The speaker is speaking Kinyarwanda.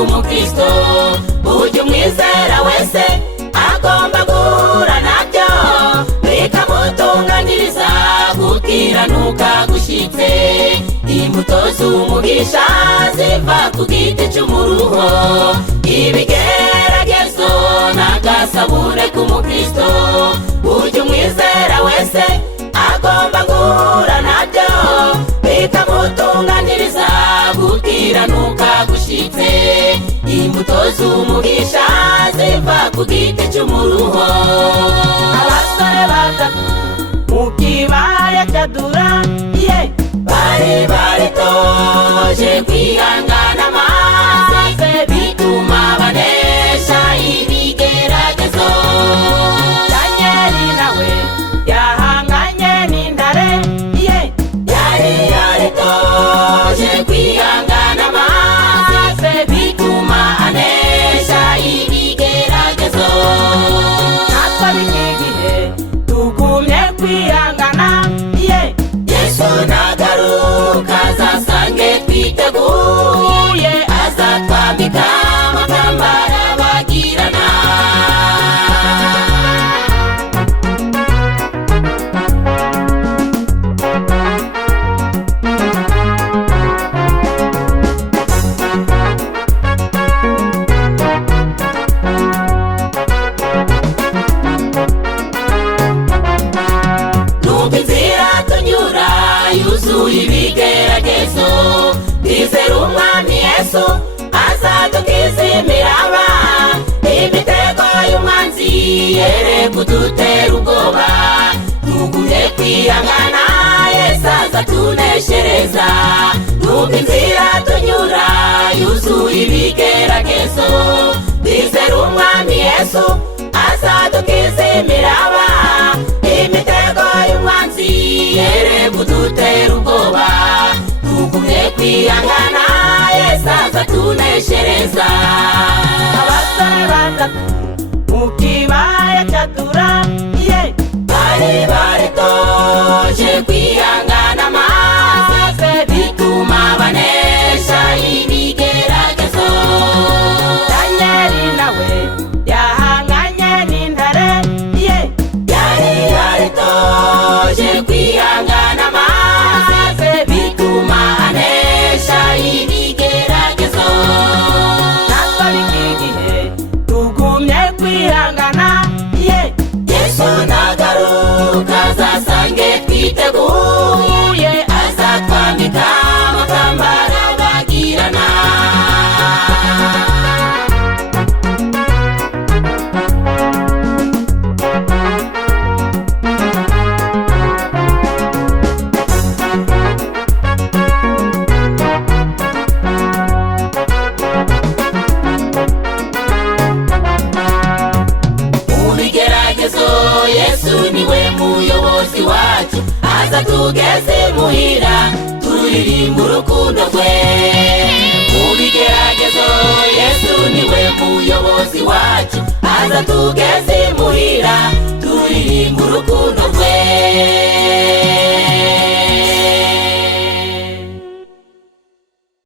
k'umukristo ujya umwizera wese agomba guhura nabyo bikamutunganyiriza gukiranuka gushitse. Imbuto z'umugisha ziva ku giti cy'umuruho, ibigeragezo n'agasabune k'umukristo ujya umwizera wese agomba guhura nabyo bikamutunganyiriza gukiranuka gushitse. Imbuto z'umugisha ziva ku giti cy'umuruho. Abasore batatu mu kibaya cya Dura bari baritoje kwihangana maze bituma banesha ibigeragezo. Danyeli nawe yahanganye n'intare yari yaritoje kwihangana maze bituma anesha ibigeragezo. Natwe b'iki gihe tugumye kwihangana, Yesu nagaruka azasange twiteguye, azatwambika amakamba arabagirana. Nubwo inzira tunyura yuzuye ibigeragezo, twizere umwami Yesu azadukiza imiraba. Imitego y'umwanzi yere kudutera ubwoba, tugumye kwihangana Yesu azatuneshereza. Nubwo inzira tunyura yuzuye ibigeragezo, twizere umwami Yesu azadukiza imiraba. Imitego y'umwanzi yere kudutera ubwoba, tugumye kwihangana Yesu azatuneshereza. Abasore batatu mu kibaya cya Dura bari baritoje kwihangana maze bituma banesha ibigeragezo. Danyeli nawe yahanganye n'intare yari yaritoje kwihangana maze bituma anesha ibigeragezo. Natwe b'iki gihe tugumye kwihangana, Yesu nagaruka azasange twiteguye, azatwambika amakamba arabagirana. Yesu niwe muyobozi wacu, azatugeze muhira turirimba urukundo rwe. Mu bigeragezo Yesu niwe muyobozi wacu, azatugeze muhira turirimba urukundo rwe.